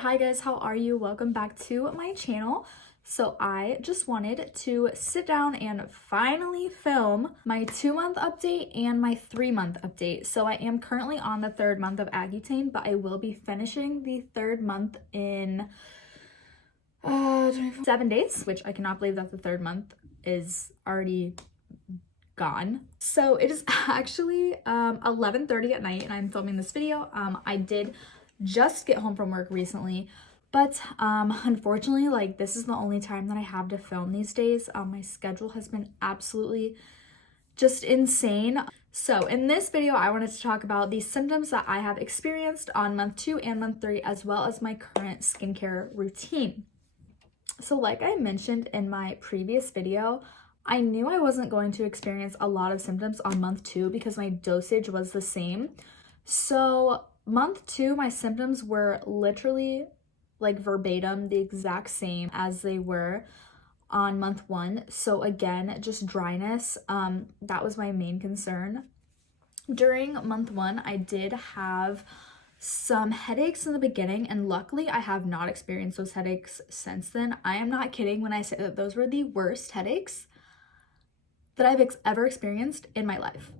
hi guys, how are you? Welcome back to my channel. So I just wanted to sit down and finally film my 2-month update and my 3-month update. So I am currently on the 3rd month of Accutane, but I will be finishing the 3rd month in 7 days, which I cannot believe that the 3rd month is already gone. So it is actually 11:30 at night and I'm filming this video. I did just get home from work recently, but unfortunately, like, this is the only time that I have to film these days. My schedule has been absolutely just insane. So in this video, I wanted to talk about the symptoms that I have experienced on month 2 and month 3, as well as my current skincare routine. So like I mentioned in my previous video, I knew I wasn't going to experience a lot of symptoms on month 2 because my dosage was the same. So month 2, my symptoms were literally like verbatim the exact same as they were on month 1. So again, just dryness. That was my main concern. During month 1, I did have some headaches in the beginning, and luckily I have not experienced those headaches since then. I am not kidding when I say that those were the worst headaches that I've ever experienced in my life.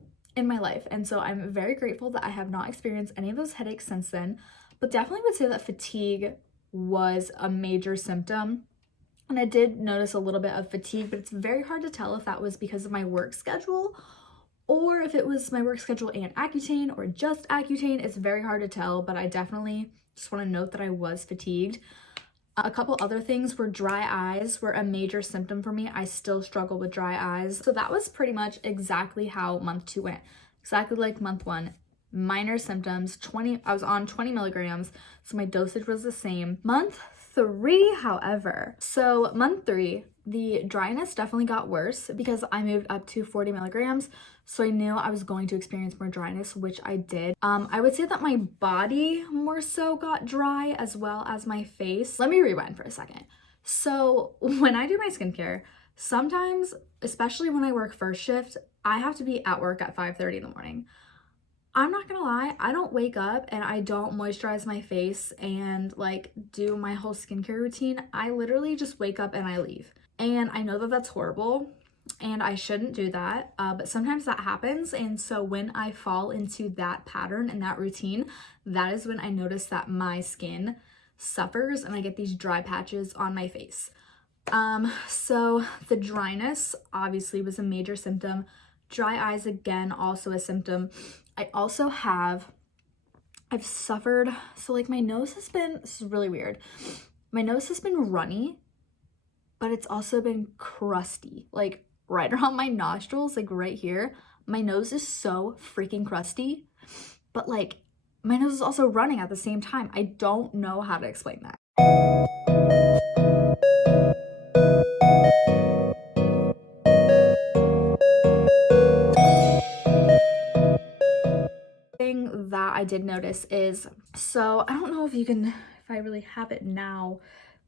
And so I'm very grateful that I have not experienced any of those headaches since then, but definitely would say that fatigue was a major symptom. And I did notice a little bit of fatigue, but it's very hard to tell if that was because of my work schedule or if it was my work schedule and Accutane or just Accutane. It's very hard to tell, but I definitely just want to note that I was fatigued. A couple other things were dry eyes were a major symptom for me. I still struggle with dry eyes. So that was pretty much exactly how month 2 went. Exactly like month 1. Minor symptoms, I was on 20 milligrams, so my dosage was the same. Month 3, however, so month 3, the dryness definitely got worse because I moved up to 40 milligrams. So I knew I was going to experience more dryness, which I did. I would say that my body more so got dry, as well as my face. Let me rewind for a second. So when I do my skincare, sometimes, especially when I work first shift, I have to be at work at 5:30 in the morning. I'm not gonna lie, I don't wake up and I don't moisturize my face and like do my whole skincare routine. I literally just wake up and I leave. And I know that that's horrible and I shouldn't do that, but sometimes that happens. And so when I fall into that pattern and that routine, that is when I notice that my skin suffers and I get these dry patches on my face. So the dryness obviously was a major symptom. Dry eyes, again, also a symptom. I've suffered, so like my nose has been, this is really weird. My nose has been runny, but it's also been crusty, like right around my nostrils, like right here. My nose is so freaking crusty, but like my nose is also running at the same time. I don't know how to explain that. That I did notice is, so I don't know if I really have it now,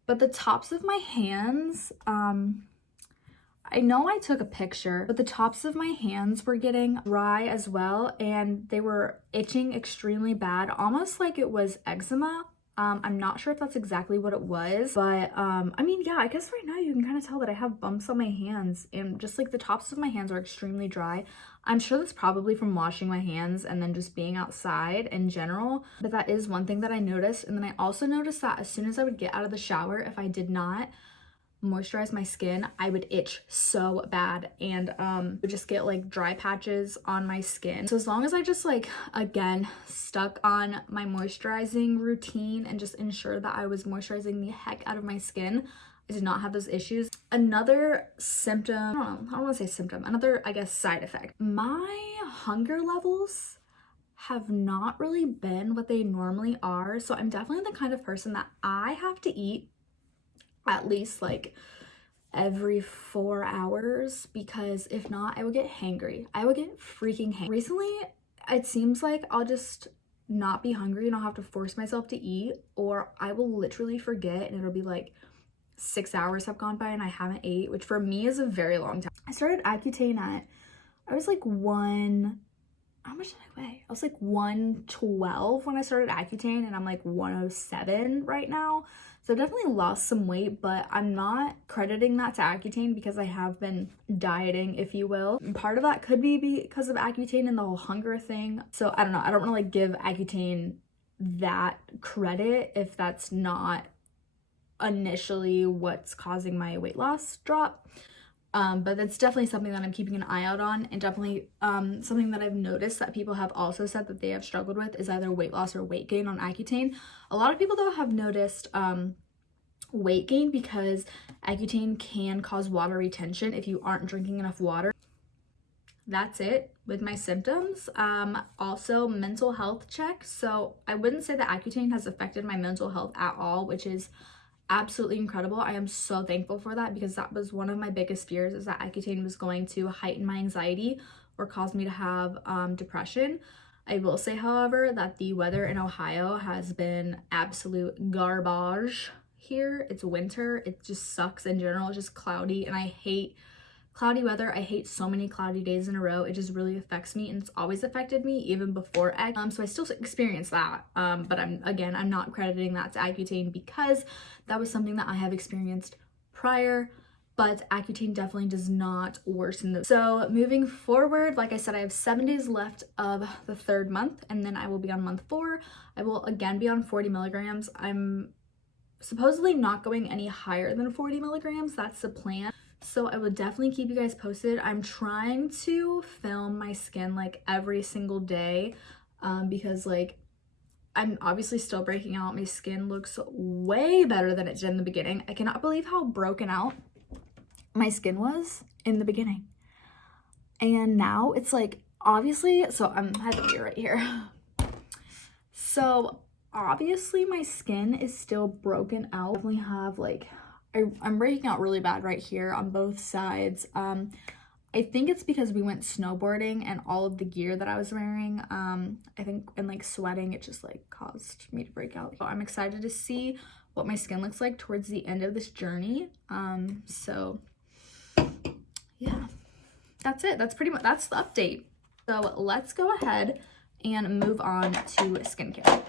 but the tops of my hands, I know I took a picture, but the tops of my hands were getting dry as well, and they were itching extremely bad, almost like it was eczema. I'm not sure if that's exactly what it was, but I mean, yeah, I guess right now you can kind of tell that I have bumps on my hands, and just like the tops of my hands are extremely dry. I'm sure that's probably from washing my hands and then just being outside in general, but that is one thing that I noticed. And then I also noticed that as soon as I would get out of the shower, if I did not moisturize my skin, I would itch so bad and would just get like dry patches on my skin. So as long as I just like, again, stuck on my moisturizing routine and just ensure that I was moisturizing the heck out of my skin, I did not have those issues. Another symptom, I don't want to say symptom, another, I guess, side effect. My hunger levels have not really been what they normally are. So I'm definitely the kind of person that I have to eat at least like every 4 hours, because if not, I would get hangry. I would get freaking hangry. Recently, it seems like I'll just not be hungry and I'll have to force myself to eat, or I will literally forget and it'll be like 6 hours have gone by and I haven't ate, which for me is a very long time. I started Accutane I was like how much did I weigh? I was like 112 when I started Accutane, and I'm like 107 right now. So I've definitely lost some weight, but I'm not crediting that to Accutane because I have been dieting, if you will. And part of that could be because of Accutane and the whole hunger thing. So I don't know. I don't want to like give Accutane that credit if that's not initially what's causing my weight loss drop. But that's definitely something that I'm keeping an eye out on, and definitely something that I've noticed that people have also said that they have struggled with is either weight loss or weight gain on Accutane. A lot of people though have noticed weight gain because Accutane can cause water retention if you aren't drinking enough water. That's it with my symptoms. Also mental health check. So I wouldn't say that Accutane has affected my mental health at all, which is absolutely incredible. I am so thankful for that because that was one of my biggest fears, is that Accutane was going to heighten my anxiety or cause me to have depression. I will say, however, that the weather in Ohio has been absolute garbage here. It's winter. It just sucks in general. It's just cloudy, and I hate cloudy weather. I hate so many cloudy days in a row. It just really affects me, and it's always affected me even before so I still experience that, but I'm not crediting that to Accutane because that was something that I have experienced prior, but Accutane definitely does not worsen those. So moving forward, like I said, I have 7 days left of the 3rd month, and then I will be on month 4. I will again be on 40 milligrams. I'm supposedly not going any higher than 40 milligrams. That's the plan. So I will definitely keep you guys posted. I'm trying to film my skin like every single day because like I'm obviously still breaking out. My skin looks way better than it did in the beginning. I cannot believe how broken out my skin was in the beginning. And now it's like, obviously, so I have it right here. So obviously my skin is still broken out. I definitely have like, I'm breaking out really bad right here on both sides. I think it's because we went snowboarding and all of the gear that I was wearing, I think, and like sweating, it just like caused me to break out. So I'm excited to see what my skin looks like towards the end of this journey. So yeah, that's it. That's pretty much, that's the update. So let's go ahead and move on to skincare.